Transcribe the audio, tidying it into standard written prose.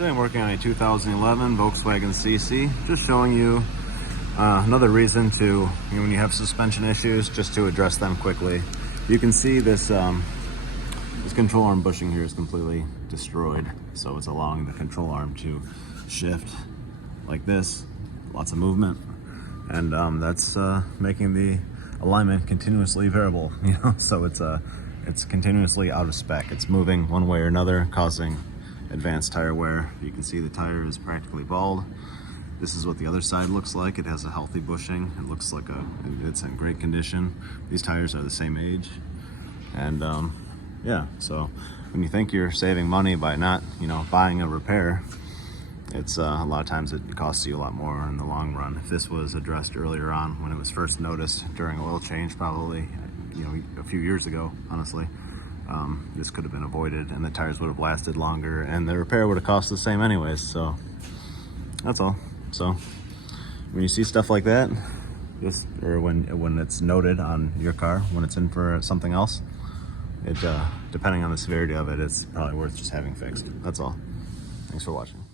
Today I'm working on a 2011 Volkswagen CC, just showing you another reason to, when you have suspension issues, just to address them quickly. You can see this this control arm bushing here is completely destroyed, so it's allowing the control arm to shift like this, lots of movement, and that's making the alignment continuously variable, so it's continuously out of spec. It's moving one way or another, causing advanced tire wear. You can see the tire is practically bald. This is what the other side looks like. It has a healthy bushing. It looks like it's in great condition. These tires are the same age, and yeah, so when you think you're saving money by not buying a repair, it's a lot of times it costs you a lot more in the long run. If this was addressed earlier on, when it was first noticed during oil change, probably a few years ago, honestly, this could have been avoided and the tires would have lasted longer and the repair would have cost the same anyways. So that's all. So when you see stuff like that, or when it's noted on your car, when it's in for something else, it depending on the severity of it, it's probably worth just having fixed. That's all. Thanks for watching.